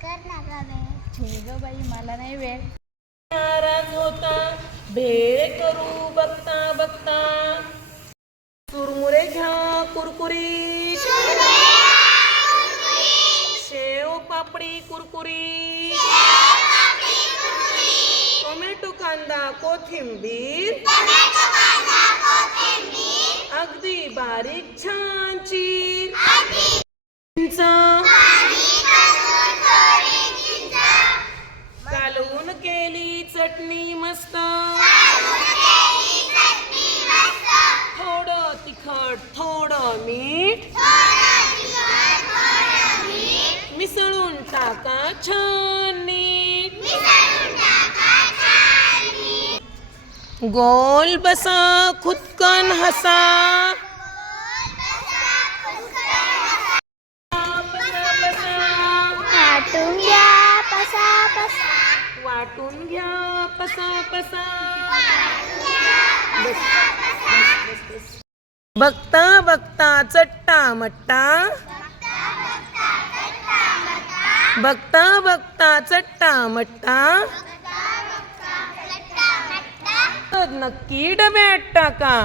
छे ग बाई, मला नाही वेळ. नाराज होता भेळ करू बघता बघता. चुरमुरे घ्या कुरकुरीत, शेव पापडी कुरकुरीत, टोमॅटो कांदा कोथिंबीर अगदी बारीक छान चीर. कालवून केली चटणी मस्त, थोडं तिखट थोडं मीठ, मिसळून टाका छान नीट. गोल बसा खुदकन हसा, वाटून घ्या पसा पसा. बघता बघता चट्टा मट्टा, बघता बघता चट्टा मट्टा. नक्की डब्यात टाका.